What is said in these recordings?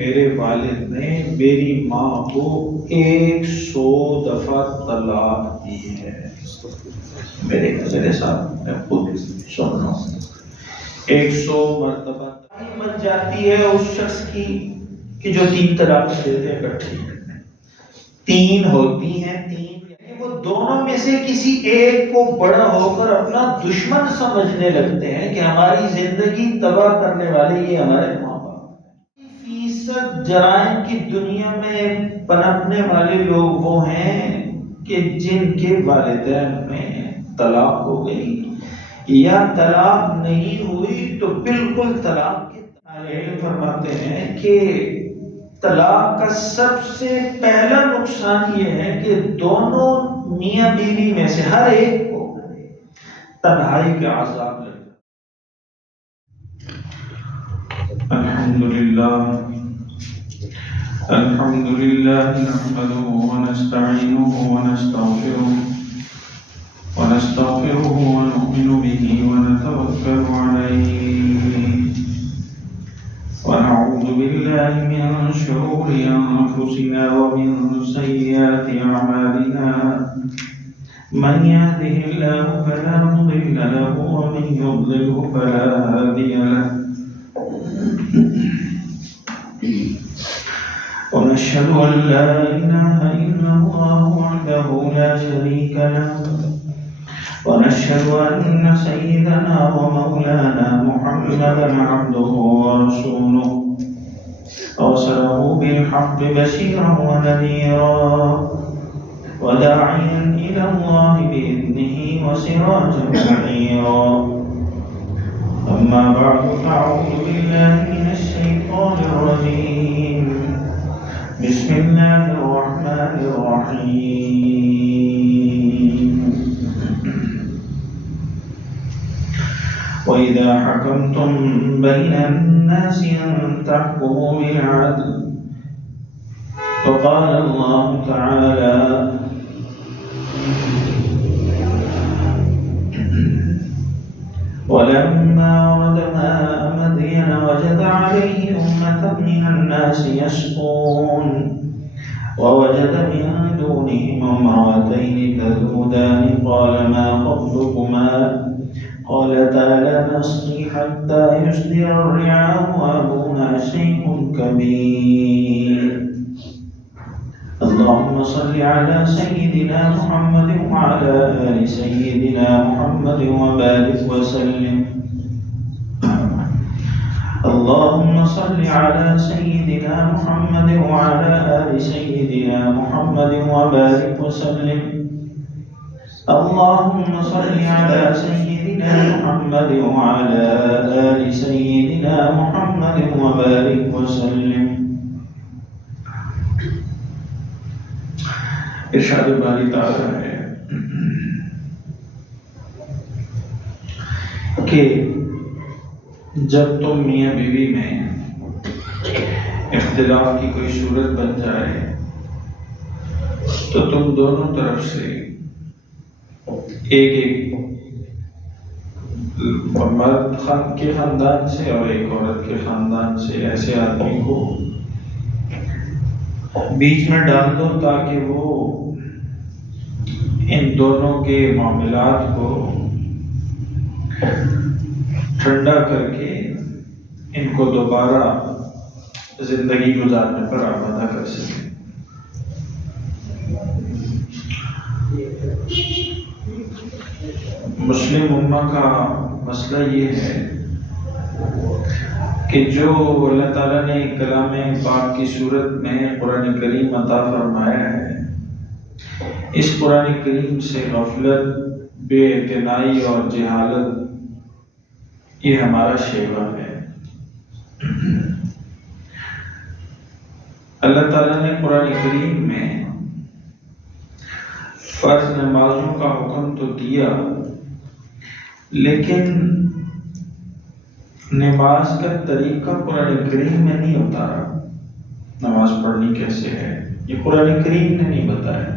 میرے والد نے میری ماں کو 100 دفعہ طلاق دی ہے۔ میرے ساتھ میں خود سن رہا ہوں، 100 مرتبہ بن جاتی ہے اس شخص کی کہ جو 3 طلاق دیتے ہیں اکٹھی، 3 ہوتی ہیں، 3 وہ دونوں میں سے کسی ایک کو بڑا ہو کر اپنا دشمن سمجھنے لگتے ہیں کہ ہماری زندگی تباہ کرنے والے یہ ہمارے ماں باپ ہیں۔ 50% جرائم کی دنیا میں پنپنے والے لوگ وہ ہیں کہ جن کے والدین میں طلاق ہو گئی یا طلاق نہیں ہوئی تو بالکل طلاق کے فرماتے ہیں کہ طلاق کا سب سے پہلا نقصان یہ ہے کہ دونوں میاں بیوی میں سے ہر ایک کو تنہائی کے عذاب لگتا ہے۔ الحمدللہ نحمده ونستعینه ونستغفره ونؤمن به ونتوکل علیہ ونعوذ بالله من شرور أنفسنا ومن سيئات أعمالنا من يهده الله فلا مضل له ومن يضلله فلا هادي له ونشهد أن لا إله إلا الله وحده لا شريك له ونشهد أن سيدنا ومولانا محمدا عبده ورسوله أرسله بالحق بشيرا ونذيرا وداعيا إلى الله بإذنه وسراجا منيرا أما بعد فأعوذ بالله من الشيطان الرجيم بسم الله الرحمن الرحيم وإذا حكمتم بين الناس أن تحكموا بالعدل فقال الله تعالى ولما ورد ماء مدين وجد عليه أمة من الناس يسقون ووجد من دونهم امرأتين تذودان قال ما خطبكما قالتا لا نسقي حتى يصدر الرعاء وأبونا شيخ كبير اللهم صل على سيدنا محمد وعلى آل سيدنا محمد وبارك وسلم اللهم صل على سيدنا محمد وعلى آل سيدنا محمد وبارك وسلم اللهم صل على سيدنا محمد وعلى آل سيدنا محمد وبارك وسلم۔ ارشاد باری تعالیٰ ہے کہ جب تم میاں بیوی میں اختلاف کی کوئی صورت بن جائے تو تم دونوں طرف سے ایک مرد کے خاندان سے اور ایک عورت کے خاندان سے ایسے آدمی کو بیچ میں ڈال دو تاکہ وہ ان دونوں کے معاملات کو ٹھنڈا کر کے ان کو دوبارہ زندگی گزارنے پر آمادہ کر سکے۔ مسلم امہ کا مسئلہ یہ ہے کہ جو اللہ تعالیٰ نے کلام پاک کی صورت میں قرآن کریم عطا فرمایا ہے، اس قرآن کریم سے غفلت، بے اعتنائی اور جہالت یہ ہمارا شیوا ہے۔ اللہ تعالیٰ نے قرآن کریم میں فرض نمازوں کا حکم تو دیا، لیکن نماز کا طریقہ قرآن کریم میں نہیں اتارا۔ نماز پڑھنی کیسے ہے یہ قرآن کریم نے نہیں بتایا،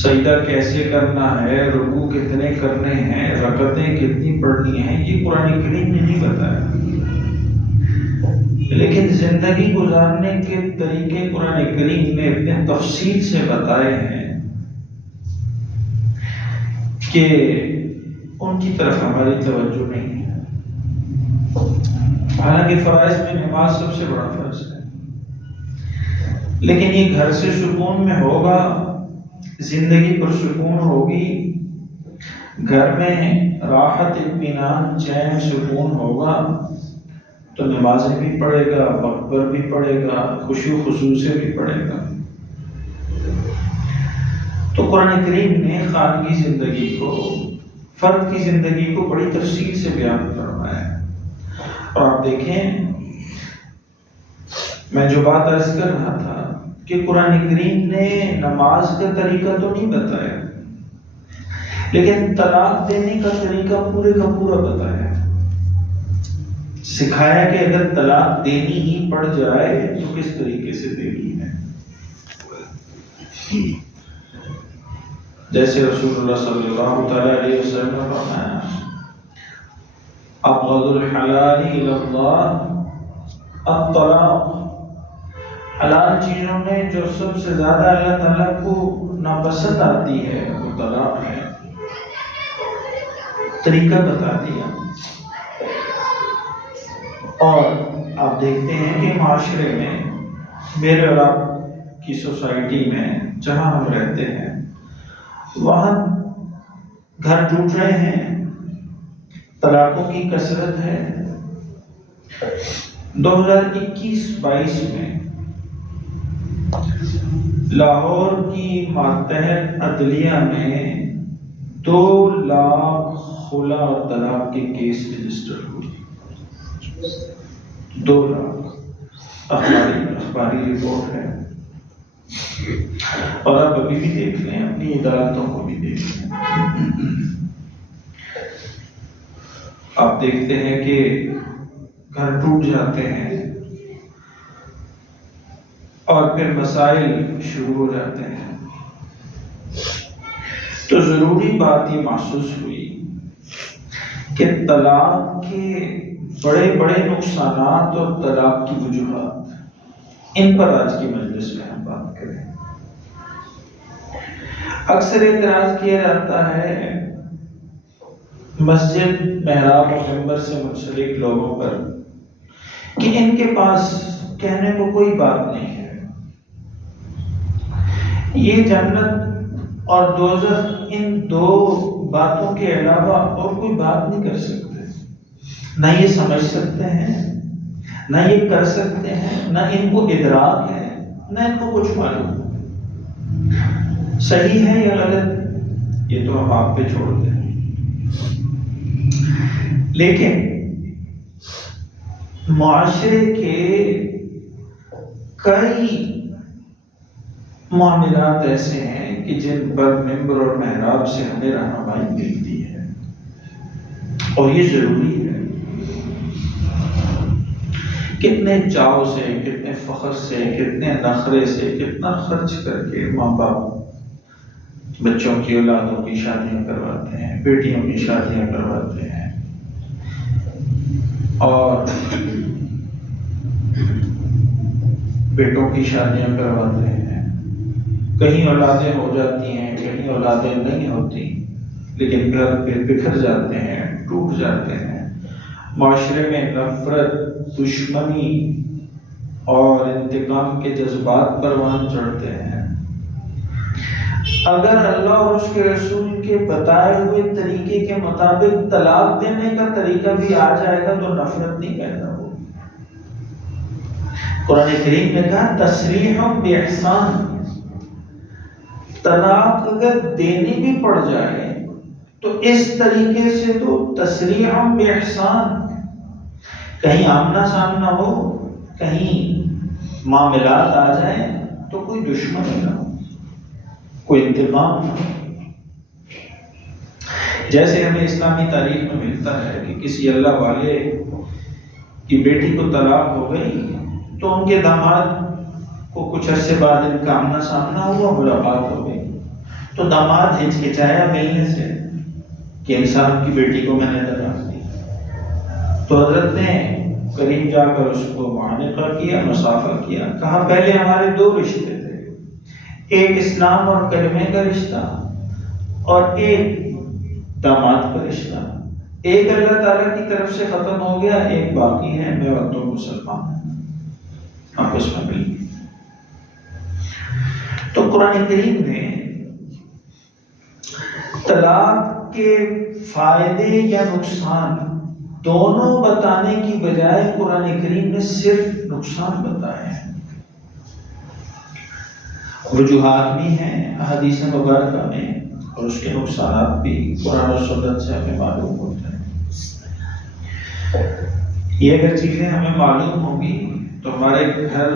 سجدہ کیسے کرنا ہے، رکوع کتنے کرنے ہیں، رکعتیں کتنی پڑھنی ہیں، یہ قرآن کریم نے نہیں بتایا۔ لیکن زندگی گزارنے کے طریقے قرآن کریم نے اتنے تفصیل سے بتائے ہیں کہ ان کی طرف ہماری توجہ نہیں ہے۔ حالانکہ فرائض میں نماز سب سے بڑا فرض ہے، لیکن یہ گھر سے سکون میں ہوگا، زندگی پر سکون ہوگی، گھر میں راحت اطمینان چین سکون ہوگا تو نمازیں بھی پڑھے گا، وقت پر بھی پڑھے گا، خشوع خضوع سے بھی پڑھے گا۔ تو قرآن کریم نے خانگی زندگی کو، فرد کی زندگی کو بڑی تفصیل سے بیان فرمایا ہے۔ اور آپ دیکھیں، میں جو بات عرض کر رہا تھا کہ قرآن کریم نے نماز کا طریقہ تو نہیں بتایا، لیکن طلاق دینے کا طریقہ پورے کا پورا بتایا، سکھایا کہ اگر طلاق دینی ہی پڑ جائے تو کس طریقے سے دینی ہے۔ جیسے رسول اللہ صلی اللہ تعالی علیہ وسلم نے فرمایا، ابغض الحلال الی اللہ الطلاق، حلال چیزوں میں جو سب سے زیادہ اللہ تعالیٰ کو ناپسند آتی ہے وہ طلاق ہے۔ طریقہ بتا دیا۔ اور آپ دیکھتے ہیں کہ معاشرے میں، میرے اور آپ کی سوسائٹی میں جہاں ہم رہتے ہیں وہاں گھر ٹوٹ رہے ہیں، طلاقوں کی کثرت ہے۔ 2021-22 میں لاہور کی ماتحت عدلیہ میں 2 لاکھ خلا اور طلاق کے کیس رجسٹر ہوئے۔ 2 لاکھ اخباری رپورٹ ہے، اور آپ ابھی بھی دیکھ لیں، اپنی عدالتوں کو بھی دیکھ لیں، آپ دیکھتے ہیں کہ گھر ٹوٹ جاتے ہیں اور پھر مسائل شروع ہو جاتے ہیں۔ تو ضروری بات یہ محسوس ہوئی کہ طلاق کے بڑے بڑے نقصانات اور طلاق کی وجوہات، ان پر آج کی مجلس میں ہم بات کریں۔ اکثر اعتراض کیا جاتا ہے مسجد، محراب اور منبر سے منسلک لوگوں پر کہ ان کے پاس کہنے کو کوئی بات نہیں ہے، یہ جنت اور دوزخ ان 2 باتوں کے علاوہ اور کوئی بات نہیں کر سکتے، نہ یہ سمجھ سکتے ہیں، نہ یہ کر سکتے ہیں، نہ ان کو ادراک ہے، نہ ان کو کچھ معلوم۔ صحیح ہے یا غلط یہ تو ہم آپ پہ چھوڑتے ہیں، لیکن معاشرے کے کئی معاملات ایسے ہیں کہ جن پر منبر اور محراب سے ہمیں رہنمائی ملتی ہے، اور یہ ضروری ہے۔ کتنے چاؤ سے، کتنے فخر سے، کتنے نخرے سے، کتنا خرچ کر کے ماں باپ بچوں کی، اولادوں کی شادیاں کرواتے ہیں، بیٹیوں کی شادیاں کرواتے ہیں، اور بیٹوں کی شادیاں کرواتے ہیں۔ کہیں اولادیں ہو جاتی ہیں، کہیں اولادیں نہیں ہوتی، لیکن گھر پہ بکھر جاتے ہیں، ٹوٹ جاتے ہیں، معاشرے میں نفرت، دشمنی اور انتقام کے جذبات پروان چڑھتے ہیں۔ اگر اللہ اور اس کے رسول کے بتائے ہوئے طریقے کے مطابق طلاق دینے کا طریقہ بھی آ جائے گا تو نفرت نہیں پیدا ہوگی۔ قرآن کریم نے کہا تسریح باحسان، طلاق اگر دینی بھی پڑ جائے تو اس طریقے سے تو تسریح باحسان، کہیں آمنا سامنا ہو، کہیں معاملات آ جائیں تو کوئی دشمن نہ ہو، کوئی انتقام نہ ہو۔ جیسے ہمیں اسلامی تاریخ میں ملتا ہے کہ کسی اللہ والے کی بیٹی کو طلاق ہو گئی تو ان کے داماد کو کچھ عرصے بعد ان کا آمنا سامنا ہوا، ملاقات ہو گئی، تو داماد ہچکچایا ملنے سے کہ انسان کی بیٹی کو میں نے طلاق دی، تو حضرت نے قریب جا کر اس کو معانقہ کیا، مسافہ کیا. کہا پہلے ہمارے دو رشتے تھے، ایک اسلام اور کلمے کا رشتہ اور ایک داماد کا رشتہ. ایک اللہ تعالیٰ کی طرف سے ختم ہو گیا، ایک باقی ہے، میں اور تم مسلمان ہیں، آپس میں مل گئے. تو قرآن کریم نے طلاق کے فائدے یا نقصان دونوں بتانے کی بجائے قرآن کریم نے صرف نقصان بتائے ہیں. وجوہات بھی ہیں احادیث مبارکہ میں اور اس کے نقصانات بھی قرآن و سنت سے ہمیں معلوم ہوتے ہیں. یہ اگر چیزیں ہمیں معلوم ہوں گی تو ہمارے گھر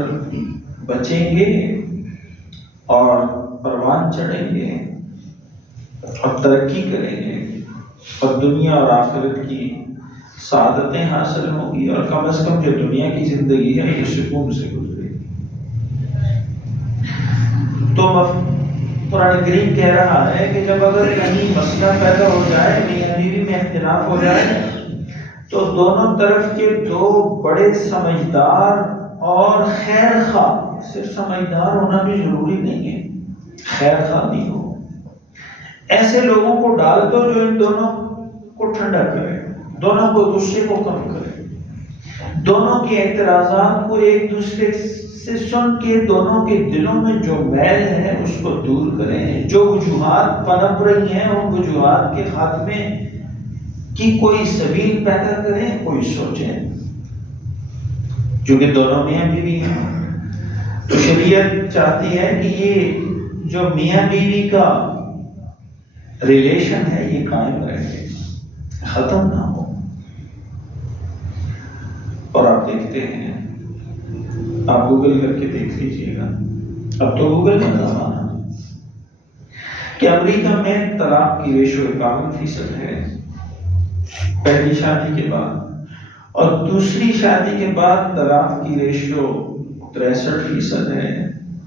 بچیں گے اور پروان چڑھیں گے اور ترقی کریں گے اور دنیا اور آخرت کی سعادتیں حاصل ہوں گی، اور کم از کم جو دنیا کی زندگی ہے یہ سکون سے گزرے گی. تو قرآن کریم کہہ رہا ہے کہ جب اگر کہیں مسئلہ پیدا ہو جائے، میاں بیوی میں اختلاف ہو جائے، تو دونوں طرف کے دو بڑے سمجھدار اور خیر خواہ، صرف سمجھدار ہونا بھی ضروری نہیں ہے، خیر خواہ بھی ہو، ایسے لوگوں کو ڈال دو جو ان دونوں کو ٹھنڈا کرے، دونوں کو غصے کو کم کرے، دونوں کے اعتراضات کو ایک دوسرے سے سن کے دونوں کے دلوں میں جو میل ہے اس کو دور کریں. جو وجوہات پنپ رہی ہیں ان وجوہات کے خاتمے کی کوئی سبیل پیدا کریں، کوئی سوچیں. چونکہ دونوں میاں بیوی ہیں تو شریعت چاہتی ہے کہ یہ جو میاں بیوی کا ریلیشن ہے یہ قائم رہے، ختم نہ ہو. اور آپ دیکھتے ہیں، آپ گوگل کر کے دیکھ لیجیے گا، اب تو گوگل کا زمانہ، کہ امریکہ میں طلاق کی ریشو 51% ہے پہلی شادی کے بعد، اور دوسری شادی کے بعد طلاق کی ریشو 63% ہے،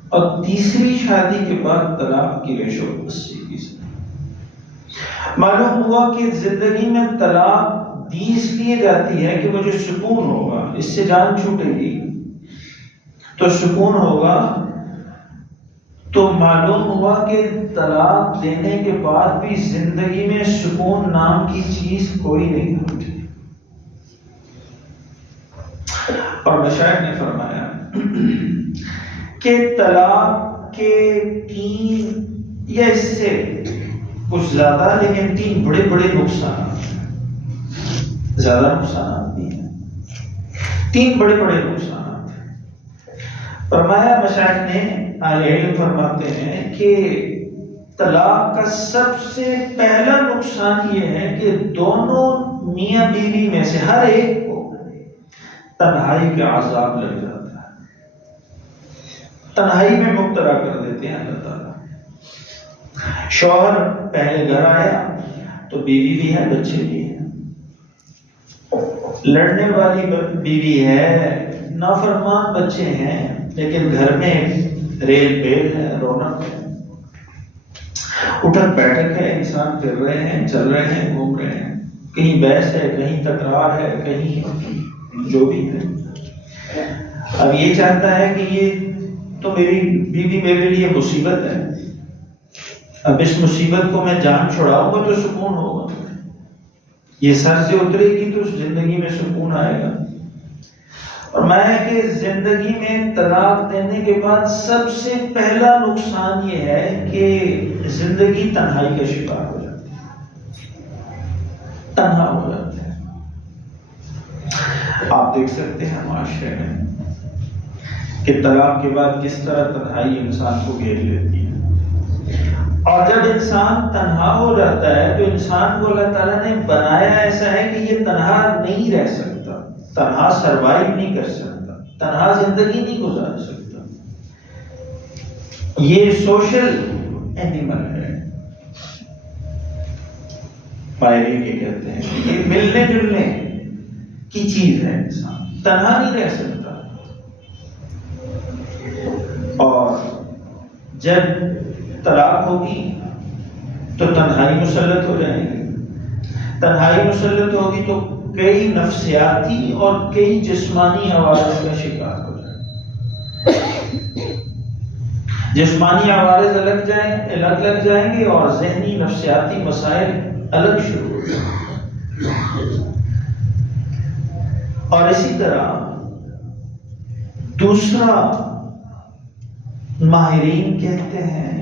اور تیسری شادی کے بعد طلاق کی ریشو 80%. معلوم ہوا کہ زندگی میں طلاق دی اس لیے جاتی ہے کہ مجھے سکون ہوگا، اس سے جان چھوٹے گی تو سکون ہوگا. تو معلوم ہوا کہ طلاق دینے کے بعد بھی زندگی میں سکون نام کی چیز کوئی نہیں ہوتی. اور مشائخ نے فرمایا کہ طلاق کے 3 یا اس سے کچھ زیادہ لیکن 3 بڑے بڑے نقصانات ہیں، زیادہ نقصانات بھی ہیں، 3 بڑے بڑے نقصانات ہیں. فرمایا مشائخ نے، اہل علم فرماتے ہیں کہ طلاق کا سب سے پہلا نقصان یہ ہے کہ دونوں میاں بیوی میں سے ہر ایک کو تنہائی کا عذاب لگ جاتا ہے، تنہائی میں مبتلا کر دیتے ہیں اللہ تعالیٰ. شوہر پہلے گھر آیا تو بیوی بھی ہے، بچے بھی ہیں، لڑنے والی بیوی ہے، نافرمان بچے ہیں، لیکن گھر میں ریل بیل ہے، رونق ہے، اٹھک بیٹھک ہے، انسان پھر رہے ہیں، چل رہے ہیں، گھوم رہے ہیں، کہیں بحث ہے، کہیں تکرار ہے، کہیں جو بھی ہے. اب یہ چاہتا ہے کہ یہ تو میری بیوی میرے لیے مصیبت ہے، اب اس مصیبت کو میں جان چھڑاؤں گا تو سکون ہوگا، یہ سر سے اترے گی تو زندگی میں سکون آئے گا. اور میں کہ زندگی میں طلاق دینے کے بعد سب سے پہلا نقصان یہ ہے کہ زندگی تنہائی کا شکار ہو جاتی ہے، تنہا ہو جاتے ہیں. آپ دیکھ سکتے ہیں معاشرے میں کہ طلاق کے بعد کس طرح تنہائی انسان کو گھیر لیتی ہے. اور جب انسان تنہا ہو جاتا ہے تو انسان کو اللہ تعالیٰ نے بنایا ایسا ہے کہ یہ تنہا نہیں رہ سکتا، تنہا سروائیو نہیں کر سکتا، تنہا زندگی نہیں گزار سکتا. یہ سوشل اینیمل ہے، پائری کے کہتے ہیں، یہ ملنے جلنے کی چیز ہے، انسان تنہا نہیں رہ سکتا. اور جب طلاق ہوگی تو تنہائی مسلط ہو جائے گی، تنہائی مسلط ہوگی تو کئی نفسیاتی اور کئی جسمانی عوارض کا شکار ہو جائے. جسمانی عوارض الگ لگ جائیں گے اور ذہنی نفسیاتی مسائل الگ شروع ہو جائیں گے. اور اسی طرح دوسرا ماہرین کہتے ہیں،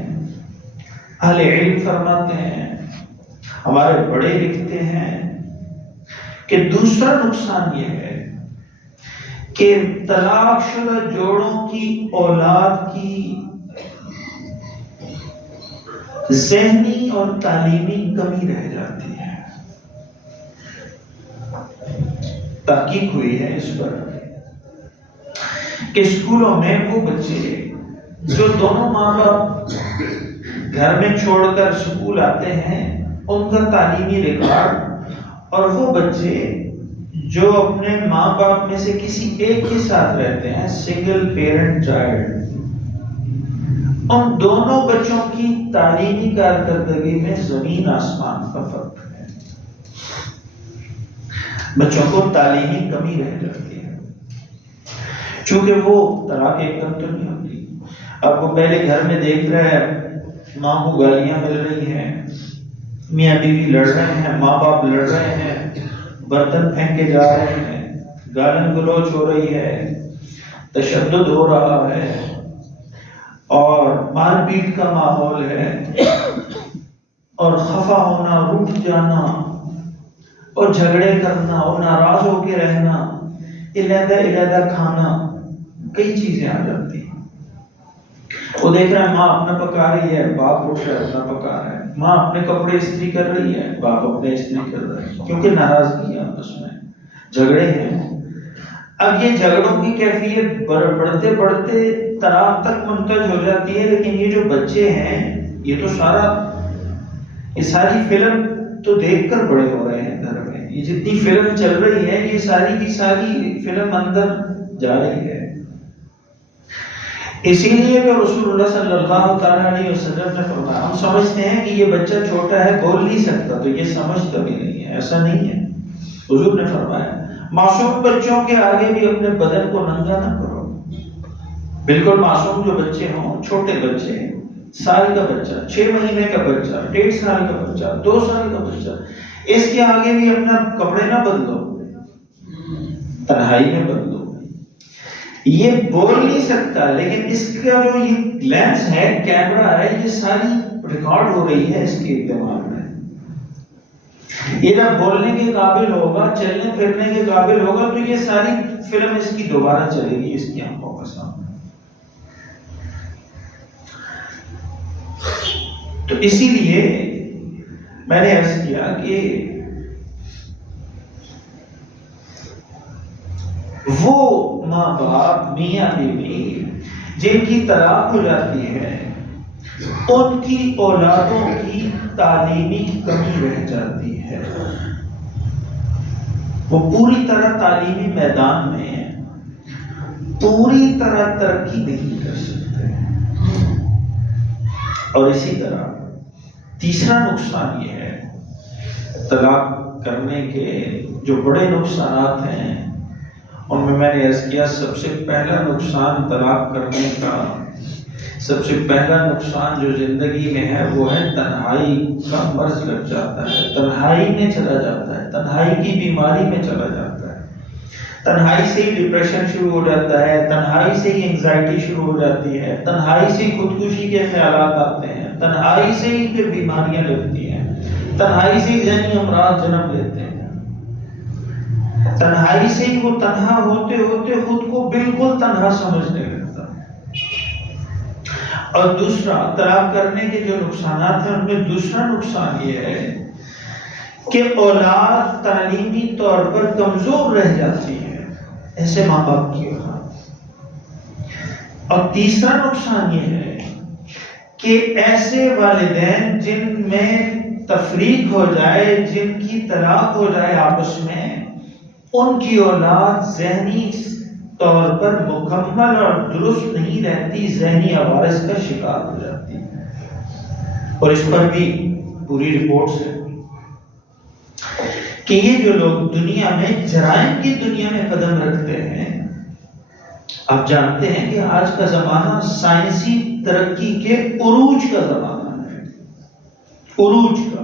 اہل علم فرماتے ہیں، ہمارے بڑے لکھتے ہیں کہ دوسرا نقصان یہ ہے کہ طلاق شدہ جوڑوں کی اولاد کی ذہنی اور تعلیمی کمی رہ جاتی ہے. تحقیق ہوئی ہے اس پر کہ اسکولوں میں وہ بچے جو دونوں ماں باپ گھر میں چھوڑ کر اسکول آتے ہیں ان کا تعلیمی ریکارڈ، اور وہ بچے جو اپنے ماں باپ میں سے کسی ایک کے ساتھ رہتے ہیں، سنگل پیرنٹ چائلڈ، ان دونوں بچوں کی تعلیمی کارکردگی میں زمین آسمان کا فرق ہے. بچوں کو تعلیمی کمی رہ جاتی ہے چونکہ وہ طلاق ایک دم تو نہیں ہوتی. اب وہ پہلے گھر میں دیکھ رہے ہیں ماں کو گالیاں مل رہی ہیں، میاں بیوی لڑ رہے ہیں، ماں باپ لڑ رہے ہیں، برتن پھینکے جا رہے ہیں، گالن گلوچ ہو رہی ہے، تشدد ہو رہا ہے اور مار پیٹ کا ماحول ہے اور خفا ہونا، روٹھ جانا اور جھگڑے کرنا اور ناراض ہو کے رہنا، علیحدہ کھانا، کئی چیزیں آ جاتی ہیں. وہ دیکھ رہا ہے ماں اپنا پکا رہی ہے، باپ اٹھ رہا ہے اپنا پکا رہا ہے، ماں اپنے کپڑے استری کر رہی ہے، باپ اپنے استری کر رہا ہے، کیونکہ ناراضگی ہے آپس میں، جھگڑے ہیں. اب یہ جھگڑوں کی کیفیت بڑھتے بڑھتے طلاق تک منتج ہو جاتی ہے. لیکن یہ جو بچے ہیں یہ تو یہ ساری فلم تو دیکھ کر بڑے ہو رہے ہیں گھر میں. یہ جتنی فلم چل رہی ہے یہ ساری کی ساری فلم اندر جا رہی ہے. اسی لیے کہ رسول اللہ صلی اللہ تعالیٰ علیہ وسلم نے فرمایا، ہم سمجھتے ہیں کہ یہ بچہ چھوٹا ہے، بول نہیں سکتا، تو یہ سمجھ کبھی نہیں ہے، ایسا نہیں ہے. حضور نے فرمایا معصوم بچوں کے آگے بھی اپنے بدن کو ننگا نہ کرو. بالکل معصوم جو بچے ہوں، چھوٹے بچے، سال کا بچہ، 6 مہینے کا بچہ، 1.5 سال کا بچہ، 2 سال کا بچہ، اس کے آگے بھی اپنا کپڑے نہ بدلو، تنہائی میں بدلو. یہ بول نہیں سکتا لیکن اس کا جو یہ لینس ہے، کیمرہ ہے، یہ ساری ریکارڈ ہو رہی ہے اس کے دماغ میں. یہ جب بولنے کے قابل ہوگا، چلنے پھرنے کے قابل ہوگا، تو یہ ساری فلم اس کی دوبارہ چلے گی اس کی آنکھوں کے سامنے. تو اسی لیے میں نے عرض کیا کہ وہ ماں باپ، میاں بیوی جن کی طلاق ہو جاتی ہے، ان کی اولادوں کی تعلیمی کمی رہ جاتی ہے. وہ پوری طرح تعلیمی میدان میں پوری طرح ترقی نہیں کر سکتے. اور اسی طرح تیسرا نقصان یہ ہے، طلاق کرنے کے جو بڑے نقصانات ہیں ان میں نے عرض کیا، سب سے پہلا نقصان طلاق کرنے کا، سب سے پہلا نقصان جو زندگی میں ہے وہ ہے تنہائی کا مرض لگ جاتا ہے. تنہائی میں چلا جاتا ہے، تنہائی کی بیماری میں چلا جاتا ہے. تنہائی سے ہی ڈپریشن شروع ہو جاتا ہے، تنہائی سے ہی اینگزائٹی شروع ہو جاتی ہے، تنہائی سے ہی خودکشی کے خیالات آتے ہیں، تنہائی سے ہی پھر بیماریاں لگتی ہیں، تنہائی سے ہی ذہنی امراض جنم لیتے ہیں. تنہائی سے ہی وہ تنہا ہوتے ہوتے خود کو بالکل تنہا سمجھنے لگتا ہے. اور دوسرا، طلاق کرنے کے جو نقصانات ہیں ان میں دوسرا نقصان یہ ہے کہ اولاد تعلیمی طور پر کمزور رہ جاتی ہے، ایسے ماں باپ کی اولاد. اور تیسرا نقصان یہ ہے کہ ایسے والدین جن میں تفریق ہو جائے، جن کی طلاق ہو جائے آپس میں، ان کی اولاد ذہنی طور پر مکمل اور درست نہیں رہتی، ذہنی عوارض کا شکار ہو جاتی ہے. اور اس پر بھی پوری رپورٹس ہے. کہ یہ جو لوگ دنیا میں جرائم کی دنیا میں قدم رکھتے ہیں، آپ جانتے ہیں کہ آج کا زمانہ سائنسی ترقی کے عروج کا زمانہ ہے، عروج کا،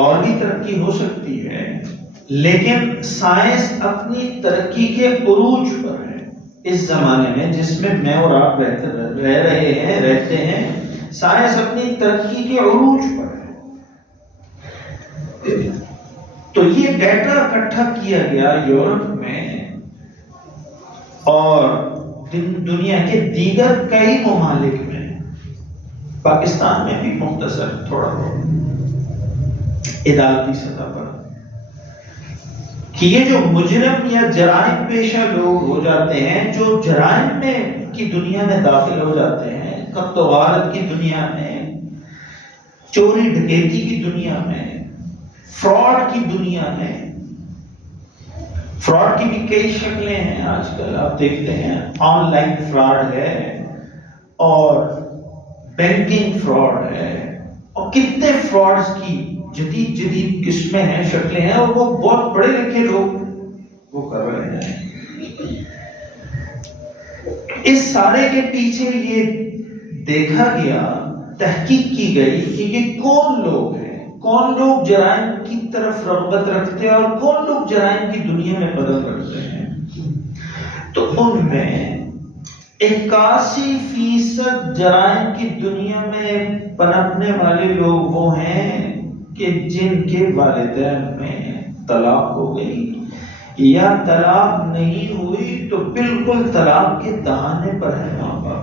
اور بھی ترقی ہو سکتی ہے، لیکن سائنس اپنی ترقی کے عروج پر ہے اس زمانے میں جس میں میں اور آپ رہتے ہیں، سائنس اپنی ترقی کے عروج پر ہے۔ تو یہ ڈیٹا اکٹھا کیا گیا یورپ میں اور دنیا کے دیگر کئی ممالک میں، پاکستان میں بھی مختصر تھوڑا بہت عدالتی سطح پر، کہ یہ جو مجرم یا جرائم پیشہ لوگ ہو جاتے ہیں، جو جرائم میں کی دنیا میں داخل ہو جاتے ہیں، قتل و غارت کی دنیا میں، چوری ڈکیتی کی دنیا میں، فراڈ کی دنیا میں، فراڈ کی بھی کئی شکلیں ہیں آج کل آپ دیکھتے ہیں، آن لائن فراڈ ہے اور بینکنگ فراڈ ہے، اور کتنے فراڈز کی جدید قسمیں ہیں، شکلیں ہیں، اور وہ بہت پڑھے لکھے لوگ وہ کر رہے ہیں۔ اس سارے کے پیچھے یہ دیکھا گیا، تحقیق کی گئی کہ یہ کون لوگ ہیں، کون لوگ جرائم کی طرف رغبت رکھتے ہیں اور کون لوگ جرائم کی دنیا میں قدم رکھتے ہیں۔ تو ان میں 81% جرائم کی دنیا میں پنپنے والے لوگ وہ ہیں کہ جن کے والدین میں طلاق ہو گئی یا طلاق نہیں ہوئی تو بالکل طلاق کے دہانے پر ہے ماں باپ۔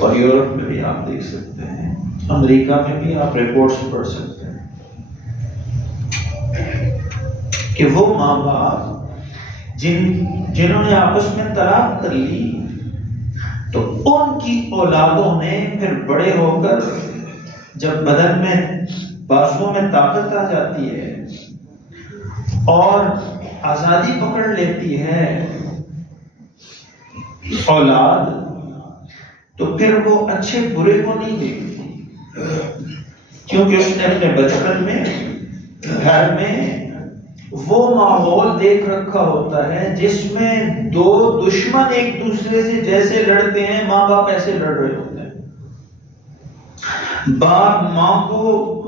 اور یورپ میں بھی آپ دیکھ سکتے ہیں، امریکہ میں بھی آپ رپورٹس پڑھ سکتے ہیں کہ وہ ماں باپ جنہوں نے آپس میں طلاق کر لی تو ان کی اولادوں نے پھر بڑے ہو کر جب بدن میں بازوؤں میں طاقت آ جاتی ہے اور آزادی پکڑ لیتی ہے اولاد، تو پھر وہ اچھے برے کو نہیں دیکھتی، کیونکہ اس نے اپنے بچپن میں گھر میں وہ ماحول دیکھ رکھا ہوتا ہے جس میں دو دشمن ایک دوسرے سے جیسے لڑتے ہیں، ماں باپ ایسے لڑ رہے ہوتے ہیں۔ باپ ماں کو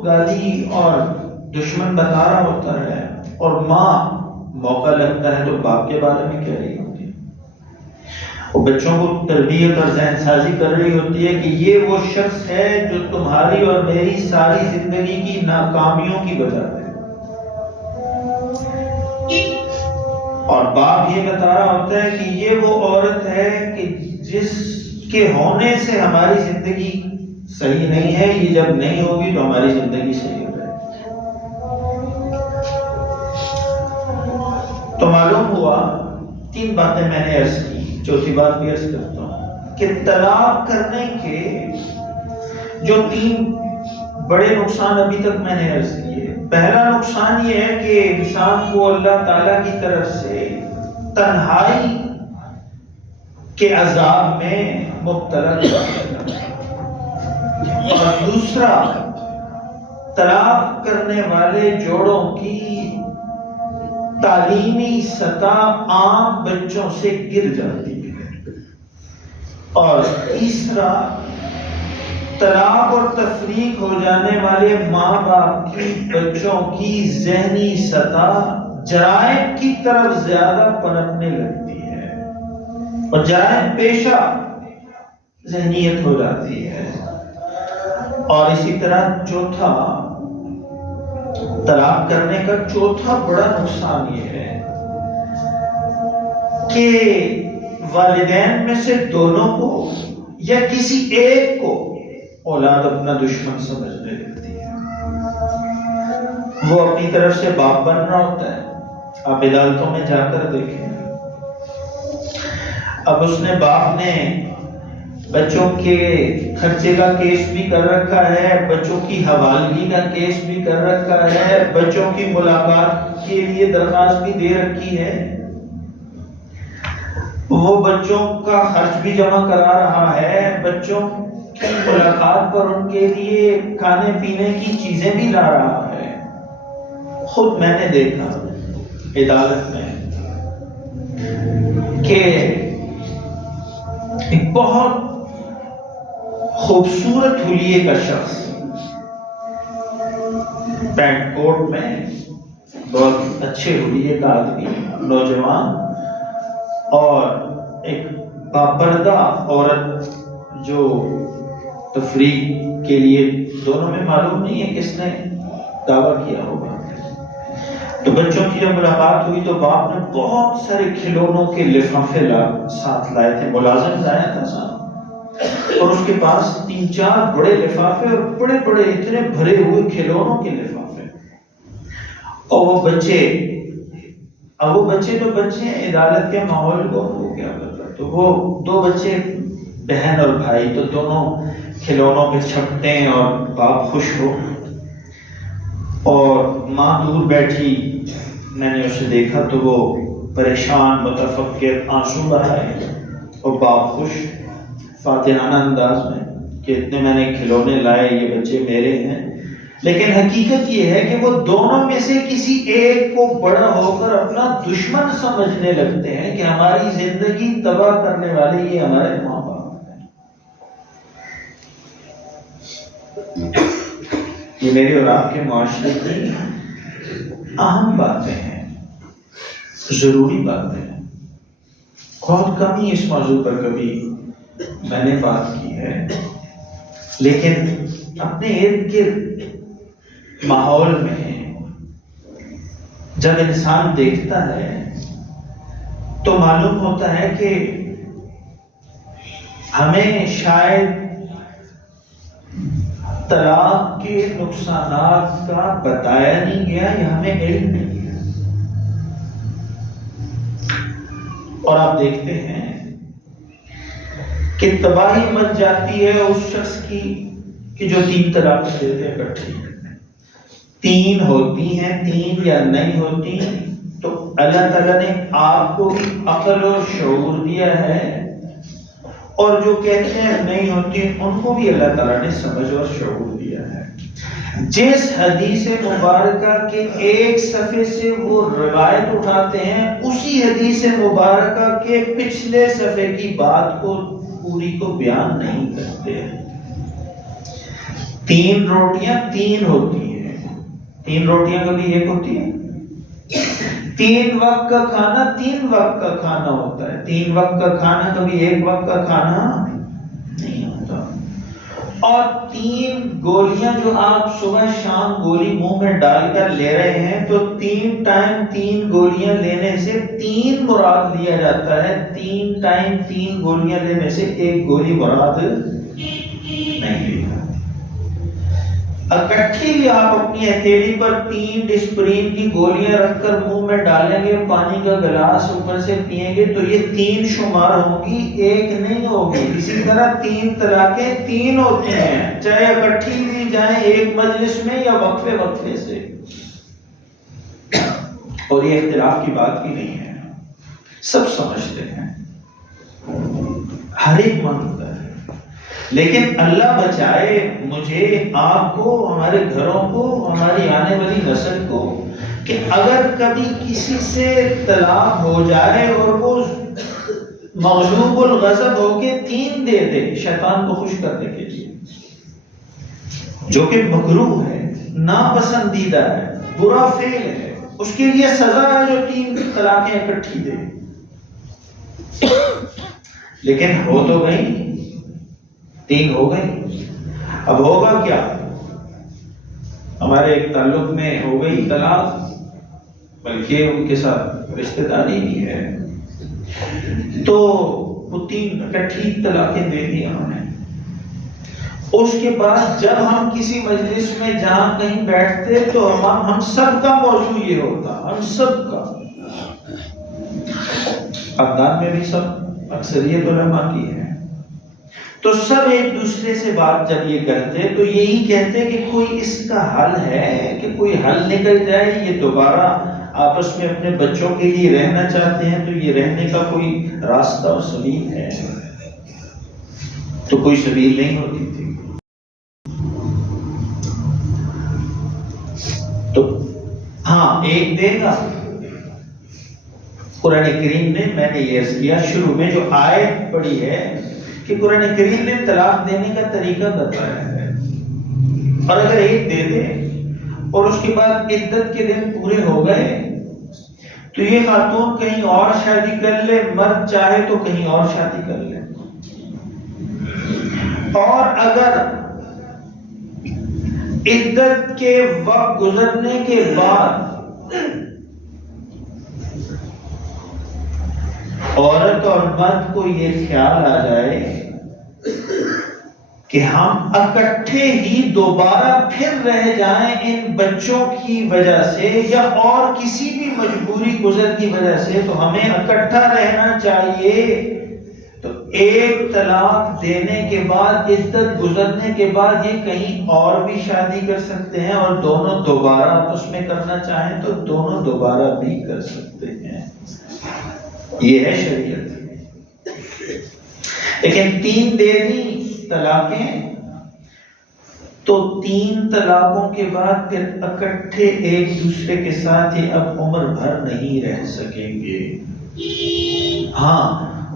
گالی اور دشمن بتا رہا ہوتا ہے اور ماں موقع لگتا ہے تو باپ کے بارے میں کہہ رہی ہوتی ہے، وہ بچوں کو تربیت اور ذہن سازی کر رہی ہوتی ہے کہ یہ وہ شخص ہے جو تمہاری اور میری ساری زندگی کی ناکامیوں کی وجہ ہے، اور باپ یہ بتا رہا ہوتا ہے کہ یہ وہ عورت ہے کہ جس کے ہونے سے ہماری زندگی صحیح نہیں ہے، یہ جب نہیں ہوگی تو ہماری زندگی صحیح ہو جائے گی۔ تو معلوم ہوا 3 باتیں میں نے عرض کی، چوتھی بات بھی عرض کرتا ہوں کہ طلاق کرنے کے جو 3 بڑے نقصان ابھی تک میں نے عرض کیے۔ پہلا نقصان یہ ہے کہ انسان کو اللہ تعالیٰ کی طرف سے تنہائی کے عذاب میں مبتلا کرتا ہے، اور دوسرا طلاق کرنے والے جوڑوں کی تعلیمی سطح عام بچوں سے گر جاتی ہے، اور تیسرا طلاق اور تفریق ہو جانے والے ماں باپ کی بچوں کی ذہنی سطح جرائم کی طرف زیادہ پنپنے لگتی ہے اور جرائم پیشہ ذہنیت ہو جاتی ہے۔ اور اسی طرح چوتھا، طلاق کرنے کا چوتھا بڑا نقصان یہ ہے کہ والدین میں سے دونوں کو یا کسی ایک کو اولاد اپنا دشمن سمجھنے لگتی ہے، وہ اپنی طرف سے باپ بن رہا ہوتا ہے۔ آپ عدالتوں میں جا کر دیکھیں، اب اس نے باپ نے بچوں کے خرچے کا کیس بھی کر رکھا ہے، بچوں کی حوالگی کا کیس بھی کر رکھا ہے، بچوں کی ملاقات کے لیے درخواست بھی دے رکھی ہے، وہ بچوں کا خرچ بھی جمع کرا رہا ہے، بچوں کی ملاقات پر ان کے لیے کھانے پینے کی چیزیں بھی لا رہا ہے۔ خود میں نے دیکھا عدالت میں کہ ایک بہت خوبصورت حلیے کا شخص پینٹ کوٹ میں، بہت اچھے حلیے کا آدمی، نوجوان، اور ایک باپردہ عورت جو تفریح کے لیے، دونوں میں معلوم نہیں ہے کس نے دعویٰ کیا ہوگا۔ تو بچوں کی جب ملاقات ہوئی تو باپ نے بہت سارے کھلونوں کے لفافے ساتھ لائے تھے، ملازم لایا تھا ساتھ، اور اس کے پاس 3-4 بڑے لفافے اور بڑے بڑے اتنے بھرے ہوئے کھلونوں کے لفافے، اور وہ بچے تو بچے ہیں، عدالت کے ماحول کو ہو گیا پتہ، تو وہ 2 بچے، بہن اور بھائی، تو دونوں کھلونوں پہ چھپتے ہیں اور باپ خوش ہو، اور ماں دور بیٹھی، میں نے اسے دیکھا تو وہ پریشان، متفکر، آنسو بہائے، اور باپ خوش فاتحانہ انداز میں کہ اتنے میں نے کھلونے لائے، یہ بچے میرے ہیں۔ لیکن حقیقت یہ ہے کہ وہ دونوں میں سے کسی ایک کو بڑا ہو کر اپنا دشمن سمجھنے لگتے ہیں کہ ہماری زندگی تباہ کرنے والے یہ ہمارے ماں باپ ہیں۔ یہ میرے اور آپ کے معاشرے کی اہم باتیں ہیں، ضروری باتیں ہیں۔ بہت کم ہی اس موضوع پر کبھی میں نے بات کی ہے، لیکن اپنے ارد گرد ماحول میں جب انسان دیکھتا ہے تو معلوم ہوتا ہے کہ ہمیں شاید طلاق کے نقصانات کا بتایا نہیں گیا یا ہمیں علم نہیں ہے۔ اور آپ دیکھتے ہیں کہ تباہی مچ جاتی ہے اس شخص کی کہ جو 3 طلاق دیتے ہیں اکٹھی، 3 ہوتی ہیں، 3 یا نہیں ہوتی، تو اللہ تعالیٰ نے آپ کو بھی عقل و شعور دیا ہے، اور جو کہتے ہیں نہیں ہوتی ان کو بھی اللہ تعالیٰ نے سمجھ اور شعور دیا ہے۔ جس حدیث مبارکہ کے ایک صفحے سے وہ روایت اٹھاتے ہیں، اسی حدیث مبارکہ کے پچھلے صفحے کی بات کو پوری کو بیان نہیں کرتے ہیں۔ 3 روٹیاں 3 ہوتی ہیں، 3 روٹیاں کبھی ایک ہوتی ہیں، 3 وقت کا کھانا 3 وقت کا کھانا ہوتا ہے، 3 وقت کا کھانا کبھی 1 وقت کا کھانا نہیں ہوتا، اور 3 گولیاں جو آپ صبح شام گولی منہ میں ڈال کر لے رہے ہیں، تو 3 ٹائم 3 گولیاں لینے سے 3 مراد لیا جاتا ہے، 3 ٹائم 3 گولیاں لینے سے 1 گولی مراد نہیں لیا۔ اکٹھی بھی آپ اپنی ہتھیلی پر 3 ڈسپرین کی گولیاں رکھ کر منہ میں ڈالیں گے، پانی کا گلاس اوپر سے پیئیں گے، تو یہ 3 شمار ہوں گی، 1 نہیں ہوگی۔ اسی طرح 3 طلاقیں 3 ہوتی ہیں، چاہے اکٹھی دی جائیں ایک مجلس میں یا وقفے وقفے سے، اور یہ اختلاف کی بات بھی نہیں ہے، سب سمجھتے ہیں، ہر ایک مانتا ہے۔ لیکن اللہ بچائے مجھے، آپ کو، ہمارے گھروں کو، ہماری آنے والی نسل کو، کہ اگر کبھی کسی سے طلاق ہو جائے اور وہ مغلوب الغضب ہو کے 3 دے دے شیطان کو خوش کرنے کے لیے، جو کہ مکروہ ہے، ناپسندیدہ ہے، برا فعل ہے، اس کے لیے سزا ہے جو 3 طلاقیں اکٹھی دے، لیکن ہو تو گئی، 3 ہو گئی۔ اب ہوگا کیا؟ ہمارے ایک تعلق میں ہو گئی طلاق، بلکہ ان کے ساتھ رشتہ داری بھی ہے، تو وہ 3 اکٹھی طلاقیں دے دی انہوں نے۔ اس کے بعد جب ہم کسی مجلس میں جہاں کہیں بیٹھتے تو ہم سب کا موضوع یہ ہوتا، ہم سب کا، خاندان میں بھی سب، اکثریت علماء کی ہے، تو سب ایک دوسرے سے بات جب یہ کرتے تو یہی کہتے کہ کوئی اس کا حل ہے، کہ کوئی حل نکل جائے، یہ دوبارہ آپس میں اپنے بچوں کے لیے رہنا چاہتے ہیں تو یہ رہنے کا کوئی راستہ اور سبیل ہے؟ تو کوئی سبیل نہیں ہوتی تھی. تو ہاں ایک دے گا. قرآن کریم نے، میں نے یہ عرض کیا شروع میں جو آیت پڑھی ہے کہ قرآن کریم نے طلاق دینے کا طریقہ بتایا ہے، اور اگر ایک دے دے اور اس کے بعد عدت کے دن پورے ہو گئے تو یہ خاتون کہیں اور شادی کر لے، مرد چاہے تو کہیں اور شادی کر لے. اور اگر عدت کے وقت گزرنے کے بعد عورت اور مرد کو یہ خیال آ جائے کہ ہم اکٹھے ہی دوبارہ پھر رہ جائیں ان بچوں کی وجہ سے یا اور کسی بھی مجبوری گزر کی وجہ سے، تو ہمیں اکٹھا رہنا چاہیے، تو ایک طلاق دینے کے بعد عدت گزرنے کے بعد یہ کہیں اور بھی شادی کر سکتے ہیں، اور دونوں دوبارہ آپس میں کرنا چاہیں تو دونوں دوبارہ بھی کر سکتے ہیں. یہ ہے شریعت. لیکن 3 دے دی طلاقیں تو 3 طلاقوں کے بعد پھر اکٹھے ایک دوسرے کے ساتھ ہی اب عمر بھر نہیں رہ سکیں گے. ہاں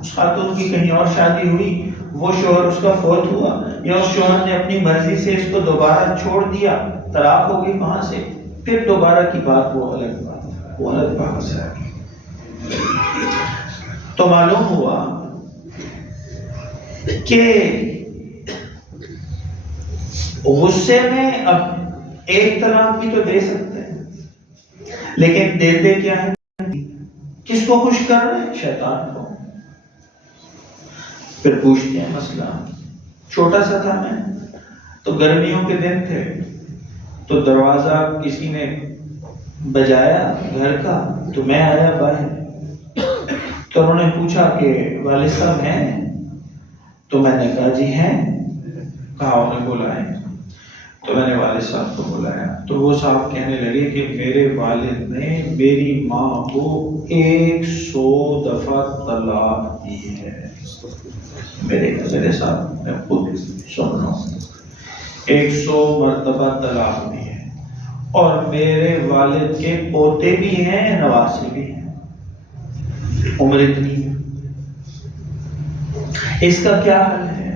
اس خاتون کی کہیں اور شادی ہوئی، وہ شوہر اس کا فوت ہوا، یا اس شوہر نے اپنی مرضی سے اس کو دوبارہ چھوڑ دیا، طلاق ہو گئی وہاں سے، پھر دوبارہ کی بات وہ الگ بات، وہ الگ بات سے آگئی. تو معلوم ہوا کہ غصے میں اب ایک طلاق بھی تو دے سکتے ہیں، لیکن دیتے کیا ہے؟ کس کو خوش کر رہے ہیں؟ شیطان کو. پھر پوچھتے ہیں مسئلہ چھوٹا سا تھا، میں تو گرمیوں کے دن تھے تو دروازہ کسی نے بجایا گھر کا، تو میں آیا باہر، تو انہوں نے پوچھا کہ والد صاحب ہیں؟ تو میں نے کہا جی ہیں. کہا انہیں بلائیں. تو میں نے والد صاحب کو بلایا تو وہ صاحب کہنے لگے کہ میرے والد نے میری ماں کو 100 دفعہ طلاق دی ہے. میرے ساتھ میں خود سن رہا ہوں، 100 مرتبہ طلاق دی ہے، اور میرے والد کے پوتے بھی ہیں، نواسے بھی ہیں. عمر اتنی ہے، اس کا کیا حل ہے؟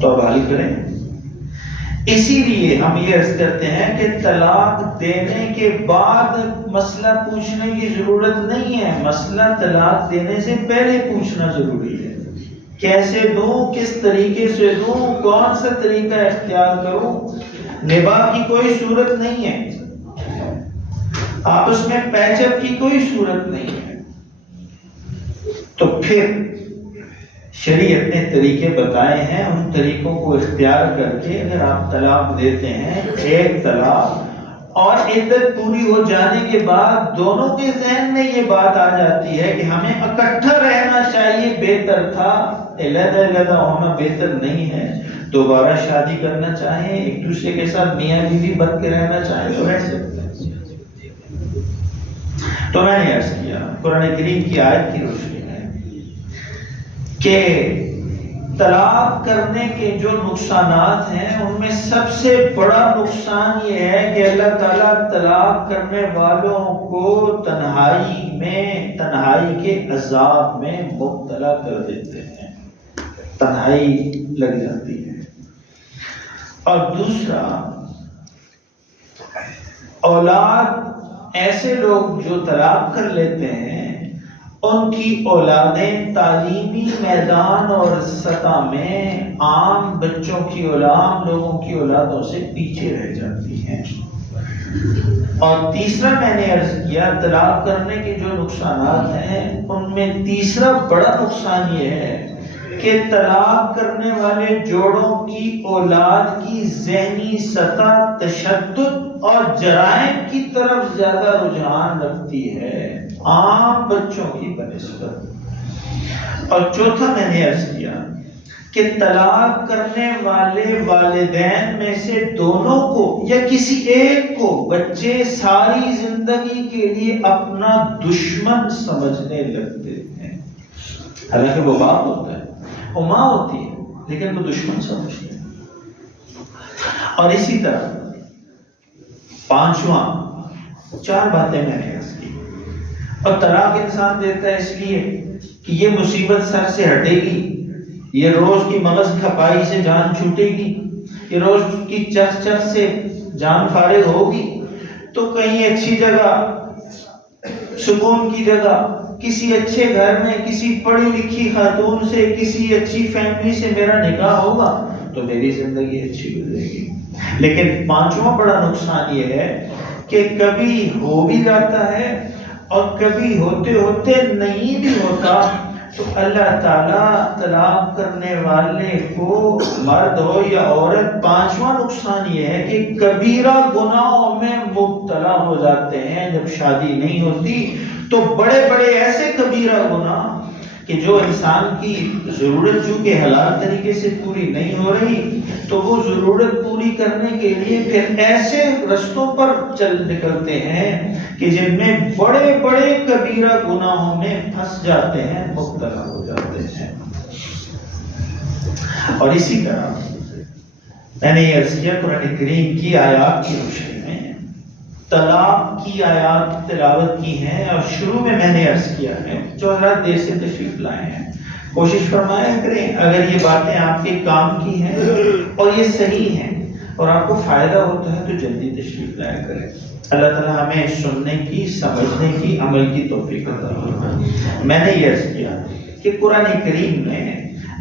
تو اب حل کریں. اسی لیے ہم یہ عرض کرتے ہیں کہ طلاق دینے کے بعد مسئلہ پوچھنے کی ضرورت نہیں ہے، مسئلہ طلاق دینے سے پہلے پوچھنا ضروری ہے. کیسے دوں، کس طریقے سے دوں، کون سا طریقہ اختیار کروں؟ نباہ کی کوئی صورت نہیں ہے، آپس میں پیچ اپ کی کوئی صورت نہیں ہے. تو پھر شریعت نے طریقے بتائے ہیں، ان طریقوں کو اختیار کر کے اگر آپ طلاق دیتے ہیں، ایک طلاق، اور عدت پوری ہو جانے کے بعد دونوں کے ذہن میں یہ بات آ جاتی ہے کہ ہمیں اکٹھا رہنا چاہیے، بہتر تھا، علیحدہ ہونا بہتر نہیں ہے، دوبارہ شادی کرنا چاہیں، ایک دوسرے کے ساتھ میاں بیوی بن کے رہنا چاہیں تو رہ سکتے ہیں. تو میں نے عرض کیا قرآن کریم کی آیت کی روشنی میں کہ طلاق کرنے کے جو نقصانات ہیں ان میں سب سے بڑا نقصان یہ ہے کہ اللہ تعالیٰ طلاق کرنے والوں کو تنہائی کے عذاب میں مبتلا کر دیتے ہیں، تنہائی لگ جاتی ہے. اور دوسرا، اولاد، ایسے لوگ جو طلاق کر لیتے ہیں ان کی اولادیں تعلیمی میدان اور سطح میں عام بچوں کی اولاد، لوگوں کی اولادوں سے پیچھے رہ جاتی ہیں. اور تیسرا میں نے عرض کیا طلاق کرنے کے جو نقصانات ہیں ان میں تیسرا بڑا نقصان یہ ہے کہ طلاق کرنے والے جوڑوں کی اولاد کی ذہنی سطح تشدد اور جرائم کی طرف زیادہ رجحان رکھتی ہے عام بچوں کی بنسبت. اور چوتھا میں نے عرض کیا کہ طلاق کرنے والے والدین میں سے دونوں کو یا کسی ایک کو بچے ساری زندگی کے لیے اپنا دشمن سمجھنے لگتے ہیں. حالانکہ وہ باپ ہوتا ہے، وہ ماں ہوتی ہے، لیکن وہ دشمن سمجھتے ہیں. اور اسی طرح پانچواں، 4 باتیں میں نے عرض کی. اور طلاق انسان دیتا ہے اس لیے کہ یہ مصیبت سر سے ہٹے گی، یہ روز کی مغز کھپائی سے جان چھوٹے گی، یہ روز کی چرچ چرچ سے جان فارغ ہوگی، تو کہیں اچھی جگہ، سکون کی جگہ، کسی اچھے گھر میں کسی پڑھی لکھی خاتون سے، کسی اچھی فیملی سے میرا نکاح ہوگا تو میری زندگی اچھی گزرے گی. لیکن پانچواں بڑا نقصان یہ ہے کہ کبھی ہو بھی جاتا ہے اور کبھی ہوتے ہوتے نہیں بھی ہوتا، تو اللہ تعالیٰ طلاق کرنے والے کو، مرد ہو یا عورت، پانچواں نقصان یہ ہے کہ کبیرہ گناہوں میں مبتلا ہو جاتے ہیں. جب شادی نہیں ہوتی تو بڑے بڑے ایسے کبیرہ گناہ کہ جو انسان کی ضرورت چونکہ حلال طریقے سے پوری نہیں ہو رہی، تو وہ ضرورت پوری کرنے کے لیے پھر ایسے رستوں پر چل نکلتے ہیں کہ جن میں بڑے بڑے کبیرہ گناہوں میں پھنس جاتے ہیں، مبتلا ہو جاتے ہیں. اور اسی طرح میں نے یہ عرض کیا، قرآن کریم کی آیات کی روشنی میں طلاق کی آیات تلاوت کی ہیں، اور شروع میں نے عرض کیا ہے، جو حضرات دیر سے تشریف لائے ہیں کوشش فرمایا کریں اگر یہ باتیں آپ کے کام کی ہیں اور یہ صحیح ہیں اور آپ کو فائدہ ہوتا ہے تو جلدی تشریف لایا کریں. اللہ تعالیٰ ہمیں سننے کی، سمجھنے کی، عمل کی توفیق عطا فرمائے. میں نے یہ عرض کیا کہ قرآن کریم نے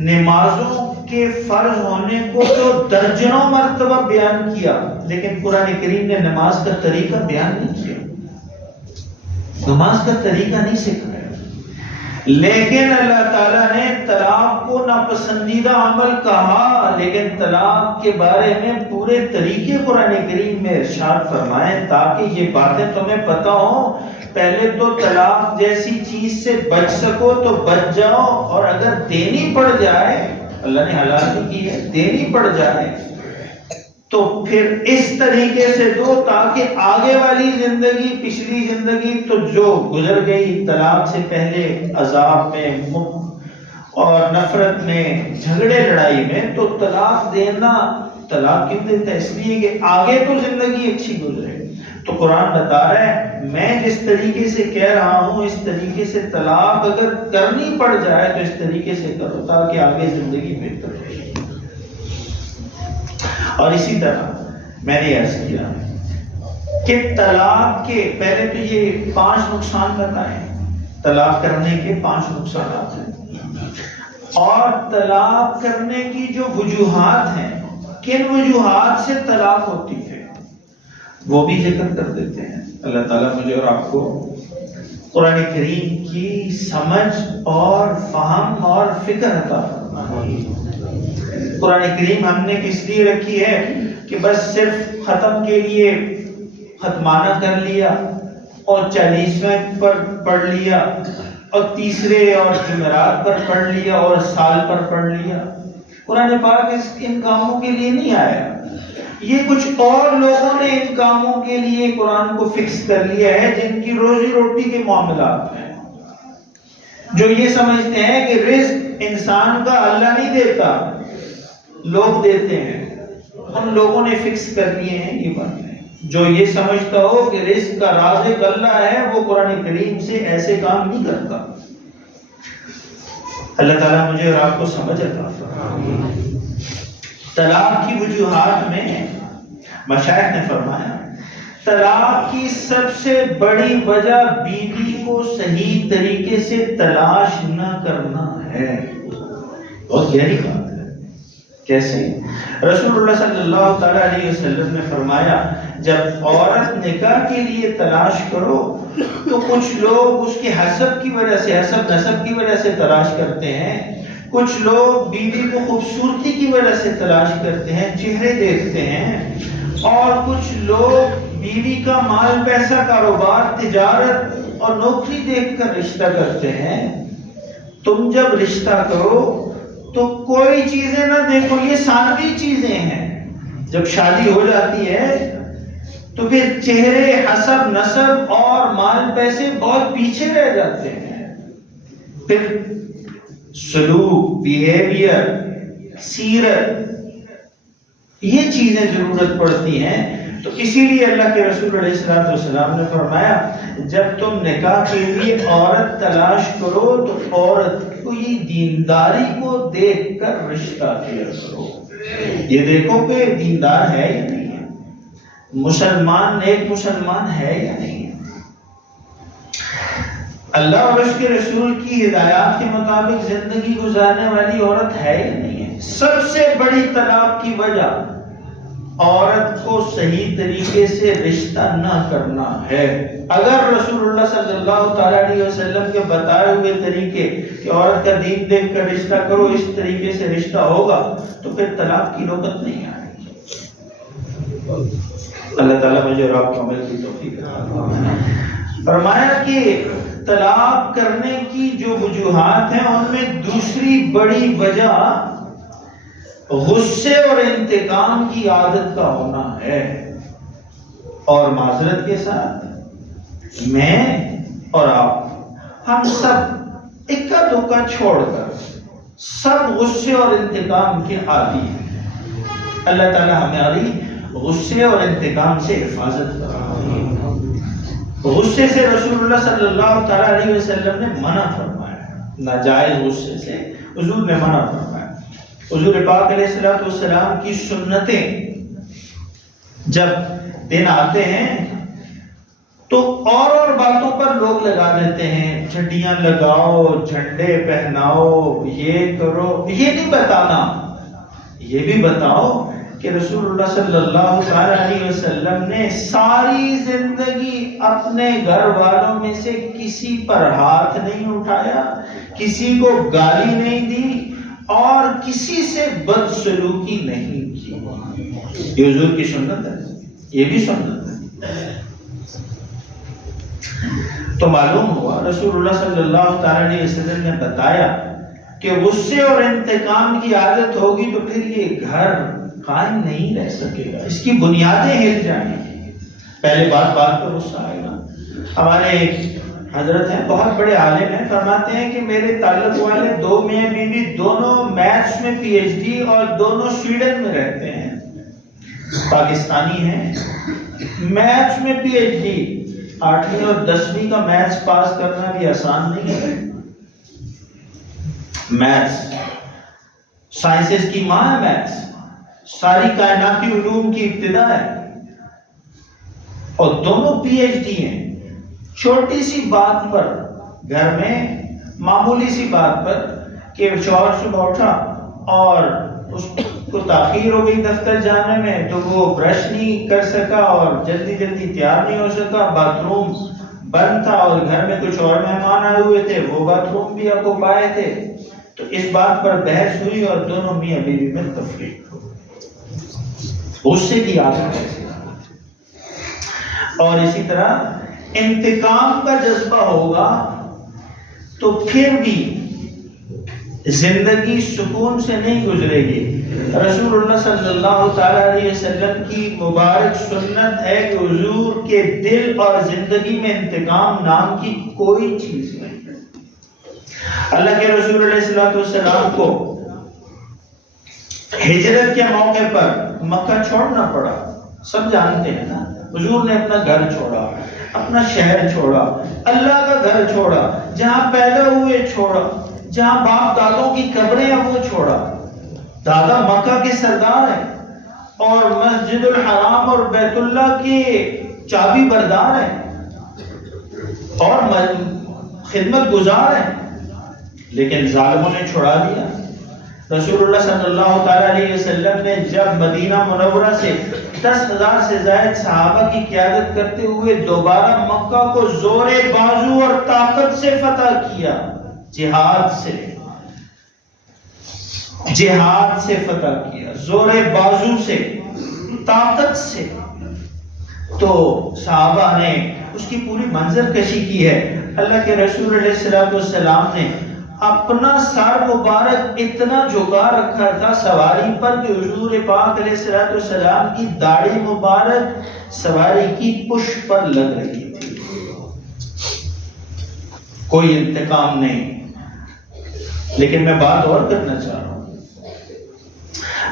نمازوں کے فرض ہونے کو تو درجنوں مرتبہ بیان کیا، لیکن قرآن کریم نے نماز کا طریقہ بیان نہیں کیا، نماز کا طریقہ نہیں سکھایا. لیکن اللہ تعالیٰ نے طلاق کو ناپسندیدہ عمل کہا، لیکن طلاق کے بارے میں پورے طریقے قرآن کریم میں ارشاد فرمائے تاکہ یہ باتیں تمہیں پتہ ہوں. پہلے تو طلاق جیسی چیز سے بچ سکو تو بچ جاؤ، اور اگر دینی پڑ جائے، اللہ نے حلال بھی کی ہے، دینی پڑ جائے تو پھر اس طریقے سے دو تاکہ آگے والی زندگی، پچھلی زندگی تو جو گزر گئی طلاق سے پہلے عذاب میں اور نفرت میں، جھگڑے لڑائی میں، تو طلاق دینا، طلاق کیوں دیتا ہے؟ اس لیے کہ آگے تو زندگی اچھی گزرے. تو قرآن بتا رہا ہے میں جس طریقے سے کہہ رہا ہوں اس طریقے سے طلاق اگر کرنی پڑ جائے تو اس طریقے سے کرو تاکہ آگے زندگی بہتر رہے. اور اسی طرح میں نے عرض کیا کہ طلاق کے پہلے تو یہ 5 نقصان بتائے، طلاق کرنے کے 5 نقصانات ہیں، اور طلاق کرنے کی جو وجوہات ہیں، کن وجوہات سے طلاق ہوتی ہے وہ بھی ذکر کر دیتے ہیں. اللہ تعالیٰ مجھے اور آپ کو قرآن کریم کی سمجھ اور فہم اور فکر عطا فرمائے. قرآن کریم ہم نے کس لیے رکھی ہے کہ بس صرف ختم کے لیے ختمانہ کر لیا اور 40ویں پر پڑھ لیا اور تیسرے اور جمعرات پر پڑھ لیا اور سال پر پڑھ لیا. قرآن پاک ان کاموں کے لیے نہیں آیا. یہ کچھ اور لوگوں نے ان کاموں کے لیے قرآن کو فکس کر لیا ہے جن کی روزی روٹی کے معاملات ہیں، جو یہ سمجھتے ہیں کہ رزق انسان کا اللہ نہیں دیتا، لوگ دیتے ہیں. ان لوگوں نے فکس کر لیے ہیں یہ باتیں. جو یہ سمجھتا ہو کہ رزق کا رازق اللہ ہے وہ قرآن کریم سے ایسے کام نہیں کرتا. اللہ تعالیٰ مجھے اور آپ کو سمجھ عطا فرمائے. طلاق کی وجوہات میں مشائخ نے فرمایا طلاق کی سب سے بڑی وجہ بیوی کو صحیح طریقے سے تلاش نہ کرنا ہے. بہت گہری بات ہے. کیسے؟ رسول اللہ صلی اللہ تعالی علیہ وسلم نے فرمایا جب عورت نکاح کے لیے تلاش کرو تو کچھ لوگ اس کے حسب کی وجہ سے، حسب نسب کی وجہ سے تلاش کرتے ہیں، کچھ لوگ بیوی کو خوبصورتی کی وجہ سے تلاش کرتے ہیں، چہرے دیکھتے ہیں، اور کچھ لوگ بیوی کا مال پیسہ، کاروبار، تجارت اور نوکری دیکھ کر رشتہ کرتے ہیں. تم جب رشتہ کرو تو کوئی چیزیں نہ دیکھو، یہ ثانوی چیزیں ہیں. جب شادی ہو جاتی ہے تو پھر چہرے، حسب، نسب اور مال پیسے بہت پیچھے رہ جاتے ہیں. پھر سلوک، بیہیویئر، سیرت، یہ چیزیں ضرورت پڑتی ہیں. تو اسی لیے اللہ کے رسول علیہ الصلوۃ والسلام نے فرمایا جب تم نکاح کے لیے عورت تلاش کرو تو عورت کی دینداری کو دیکھ کر رشتہ کیا کرو. یہ دیکھو کہ دیندار ہے یا نہیں ہے، مسلمان، نیک مسلمان ہے یا نہیں ہے، اللہ اور اس کے رسول کی ہدایات کے مطابق زندگی گزارنے والی عورت ہے یا نہیں ہے. سب سے بڑی طلاق کی وجہ عورت کو صحیح طریقے سے رشتہ نہ کرنا ہے. اگر رسول اللہ صلی اللہ تعالی علیہ وسلم کے بتائے ہوئے طریقے کہ عورت کا دین دیکھ کر رشتہ کرو، اس طریقے سے رشتہ ہوگا تو پھر طلاق کی نوبت نہیں آئے گی. اللہ تعالیٰ مجھے اور آپ کو عمل کی توفیق عطا. فرمایا کہ طلاق کرنے کی جو وجوہات ہیں ان میں دوسری بڑی وجہ غصے اور انتقام کی عادت کا ہونا ہے. اور معذرت کے ساتھ میں اور آپ، ہم سب اکا دکا چھوڑ کر سب غصے اور انتقام کے عادی ہیں. اللہ تعالیٰ ہماری غصے اور انتقام سے حفاظت کرے. غصے سے رسول اللہ صلی اللہ تعالی علیہ وسلم نے منع فرمایا، ناجائز غصے سے حضور نے منع فرمایا. حضور پاک علیہ الصلوۃ والسلام کی سنتیں جب دن آتے ہیں تو اور باتوں پر لوگ لگا دیتے ہیں، چھٹیاں لگاؤ، جھنڈے پہناؤ، یہ کرو. یہ نہیں بتانا، یہ بھی بتاؤ کہ رسول اللہ صلی اللہ تعالی علیہ وسلم نے ساری زندگی اپنے گھر والوں میں سے کسی پر ہاتھ نہیں اٹھایا، کسی کو گالی نہیں دی اور کسی سے بدسلوکی نہیں کی. یہ حضور کی سنت ہے، یہ بھی سنت ہے. تو معلوم ہوا رسول اللہ صلی اللہ تعالی علیہ وسلم نے بتایا کہ غصے اور انتقام کی عادت ہوگی تو پھر یہ گھر قائم نہیں رہ سکے گا، اس کی بنیادیں ہل جائیں گی. پہلے بات پہ غصہ آئے گا. ہمارے ایک حضرت ہیں، بہت بڑے عالم ہیں، فرماتے ہیں کہ میرے تعلق والے 2 میاں بیوی دونوں میتھس میں پی ایچ ڈی اور دونوں سویڈن میں رہتے ہیں، پاکستانی ہیں. میتھس میں پی ایچ ڈی، 8ویں اور 10ویں کا میتھس پاس کرنا بھی آسان نہیں ہے. میتھس سائنسز کی ماں ہے، میتھس ساری کائناتی علوم کی ابتدا ہے، اور دونوں پی ایچ ڈی ہیں. چھوٹی سی بات پر گھر میں، معمولی سی بات پر کہ شوہر صبح اٹھا اور اس کو تاخیر ہو گئی دفتر جانے میں تو وہ برش نہیں کر سکا اور جلدی تیار نہیں ہو سکا، باتھ روم بند تھا اور گھر میں کچھ اور مہمان آئے ہوئے تھے، وہ باتھ روم بھی آپ کو پائے تھے. تو اس بات پر بحث ہوئی اور دونوں میاں بیوی میں تفریق ہو. غصے کی عادت ہے. اور اسی طرح انتقام کا جذبہ ہوگا تو پھر بھی زندگی سکون سے نہیں گزرے گی. رسول اللہ صلی اللہ تعالی علیہ وسلم کی مبارک سنت ہے کہ حضور کے دل اور زندگی میں انتقام نام کی کوئی چیز نہیں. اللہ کے رسول علیہ السلام کو ہجرت کے موقع پر مکہ چھوڑنا پڑا، سب جانتے ہیں نا. حضور نے اپنا گھر چھوڑا، اپنا شہر چھوڑا، اللہ کا گھر چھوڑا، جہاں پیدا ہوئے چھوڑا، جہاں باپ دادوں کی قبریں ہیں وہ چھوڑا. دادا مکہ کے سردار ہیں اور مسجد الحرام اور بیت اللہ کے چابی بردار ہیں اور خدمت گزار ہیں، لیکن ظالموں نے چھڑا دیا. رسول اللہ صلی اللہ تعالی علیہ وسلم نے جب مدینہ منورہ سے 10,000 سے زائد صحابہ کی قیادت کرتے ہوئے دوبارہ مکہ کو زور بازو اور طاقت سے فتح کیا، جہاد سے فتح کیا، زور بازو سے، طاقت سے، تو صحابہ نے اس کی پوری منظر کشی کی ہے. اللہ کے رسول علیہ السلام نے اپنا سر مبارک اتنا جھکا رکھا تھا سواری پر کہ حضور پاک علیہ السلام کی داڑھی مبارک سواری کی پشت پر لگ رہی تھی. کوئی انتقام نہیں. لیکن میں بات اور کرنا چاہ رہا ہوں.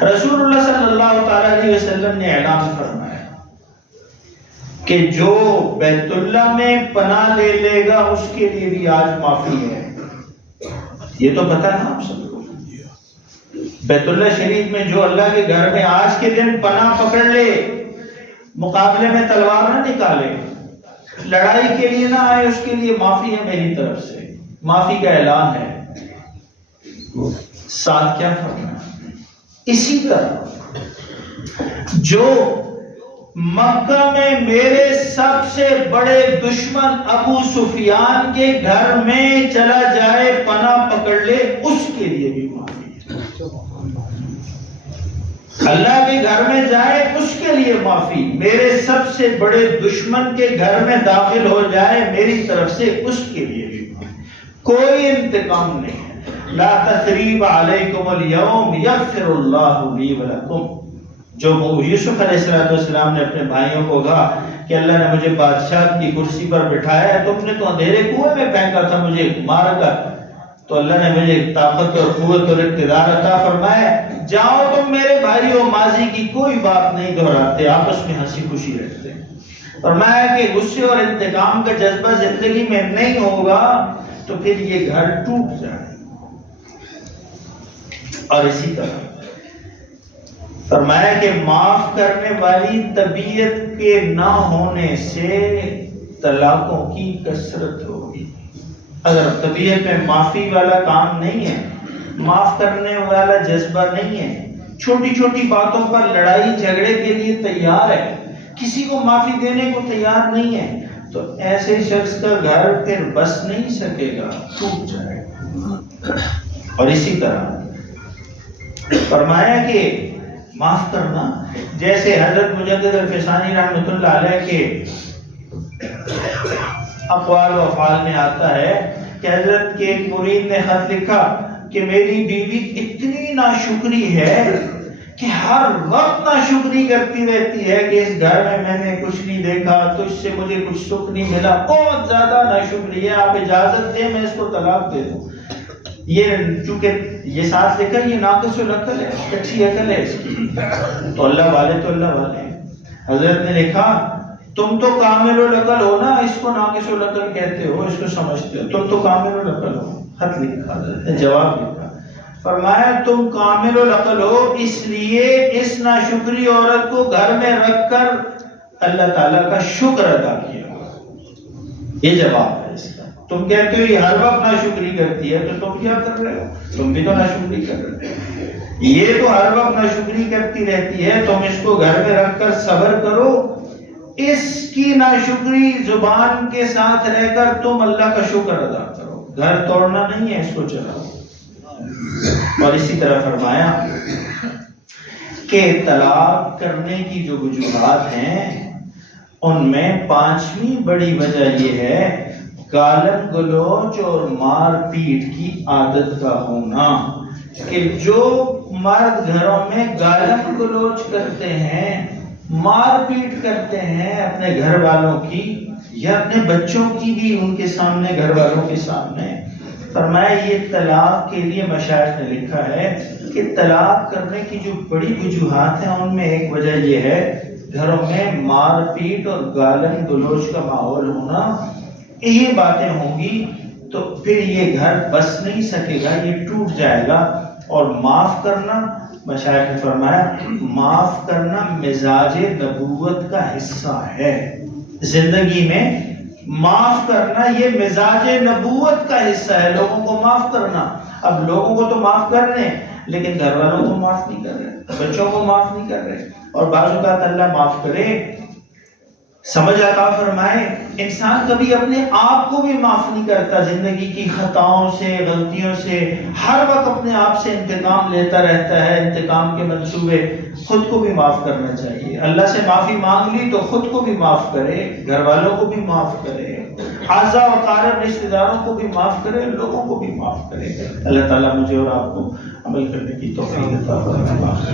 رسول اللہ صلی اللہ تعالی علیہ وسلم نے اعلان فرمایا کہ جو بیت اللہ میں پناہ لے لے گا اس کے لیے بھی آج معافی ہے. یہ تو پتہ ہے نا آپ سب کو. بیت اللہ شریف میں جو اللہ کے گھر میں آج کے دن پناہ پکڑ لے، مقابلے میں تلوار نہ نکالے، لڑائی کے لیے نہ آئے، اس کے لیے معافی ہے میری طرف سے. معافی کا اعلان ہے. ساتھ کیا فرمایا؟ اسی طرح جو مکہ میں میرے سب سے بڑے دشمن ابو سفیان کے گھر میں چلا جائے، پناہ پکڑ لے، اس کے لیے بھی معافی ہے. اللہ کے گھر میں جائے اس کے لیے معافی. میرے سب سے بڑے دشمن کے گھر میں داخل ہو جائے میری طرف سے اس کے لیے بھی معافی. کوئی انتقام نہیں ہے. لا تثریب علیکم اليوم یغفر اللہ لی ولکم. جو یوسف علیہ السلام نے اپنے بھائیوں کو کہا کہ اللہ نے مجھے بادشاہ کی کرسی پر بٹھایا ہے، تم نے تو اندھیرے کنویں میں پھینکا تھا مجھے مار کر، تو اللہ نے مجھے طاقت اور قوت اور اقتدار عطا فرمایا. جاؤ تم میرے بھائیوں، ماضی کی کوئی بات نہیں دہراتے، آپس میں ہنسی خوشی رہتے ہیں. فرمایا کہ غصے اور انتقام کا جذبہ زندگی میں نہیں ہوگا تو پھر یہ گھر ٹوٹ جائے. اور اسی طرح فرمایا کہ معاف کرنے والی طبیعت کے نہ ہونے سے طلاقوں کی کثرت ہوگی. اگر طبیعت میں معافی والا کام نہیں ہے، معاف کرنے والا جذبہ نہیں ہے، چھوٹی چھوٹی باتوں پر لڑائی جھگڑے کے لیے تیار ہے، کسی کو معافی دینے کو تیار نہیں ہے، تو ایسے شخص کا گھر پھر بس نہیں سکے گا، ٹوٹ جائے گا. اور اسی طرح فرمایا کہ معاف کرنا، جیسے حضرت مجدد الفسانی رحمۃ اللہ علیہ کے اقوال و افعال میں آتا ہے کہ حضرت کے ایک مرید نے خط لکھا کہ میری بیوی اتنی ناشکری ہے کہ ہر وقت ناشکری کرتی رہتی ہے کہ اس گھر میں نے کچھ نہیں دیکھا، تو اس سے مجھے کچھ سکھ نہیں ملا، بہت زیادہ ناشکری ہے، آپ اجازت دیں میں اس کو طلاق دے دوں. یہ چونکہ یہ ساتھ لکھا یہ ناقص العقل ہے، کچی عقل ہے اس کی. تو اللہ والے ہیں. حضرت نے لکھا تم تو کامل العقل ہو نا، اس کو ناقص العقل کہتے ہو، اس کو سمجھتے ہو، تم تو کامل العقل ہو. خط لکھا حضرت نے، جواب لکھا، فرمایا تم کامل العقل ہو اس لیے اس ناشکری عورت کو گھر میں رکھ کر اللہ تعالیٰ کا شکر ادا کیا. یہ جواب ہے اس کا. تم کہتے ہو یہ ہر وقت ناشکری کرتی ہے، تو تم کیا کر رہے ہو؟ تم بھی تو ناشکری کر رہے ہو. یہ تو ہر وقت ناشکری کرتی رہتی ہے، تم اس کو گھر میں رکھ کر صبر کرو. اس کی ناشکری زبان کے ساتھ رہ کر تم اللہ کا شکر ادا کرو. گھر توڑنا نہیں ہے، اس کو چلاؤ. اور اسی طرح فرمایا کہ طلاق کرنے کی جو وجوہات ہیں ان میں 5ویں بڑی وجہ یہ ہے گالن گلوچ اور مار پیٹ کی عادت کا ہونا. کہ جو مرد گھروں میں گالن گلوچ کرتے ہیں، مار پیٹ کرتے ہیں اپنے گھر والوں کی یا اپنے بچوں کی بھی ان کے سامنے، گھر والوں کے سامنے، فرمایا یہ طلاق کے لیے مشائخ نے لکھا ہے کہ طلاق کرنے کی جو بڑی وجوہات ہیں ان میں ایک وجہ یہ ہے گھروں میں مار پیٹ اور گالن گلوچ کا ماحول ہونا. یہ باتیں ہوں گی تو پھر یہ گھر بس نہیں سکے گا، یہ ٹوٹ جائے گا. اور معاف کرنا، مشائخ نے فرمایا معاف کرنا مزاج نبوت کا حصہ ہے. زندگی میں معاف کرنا یہ مزاج نبوت کا حصہ ہے، لوگوں کو معاف کرنا. اب لوگوں کو تو معاف کر رہے ہیں لیکن گھر والوں کو معاف نہیں کر رہے، بچوں کو معاف نہیں کر رہے. اور بعض اوقات اللہ معاف کرے، سمجھ عطا فرمائے، انسان کبھی اپنے آپ کو بھی معاف نہیں کرتا. زندگی کی خطاؤں سے، غلطیوں سے ہر وقت اپنے آپ سے انتقام لیتا رہتا ہے، انتقام کے منصوبے. خود کو بھی معاف کرنا چاہیے. اللہ سے معافی مانگ لی تو خود کو بھی معاف کرے، گھر والوں کو بھی معاف کرے، اعزاء و اقارب رشتہ داروں کو بھی معاف کرے، لوگوں کو بھی معاف کرے۔ اللہ تعالیٰ مجھے اور آپ کو عمل کرنے کی توفیق عطا فرمائے۔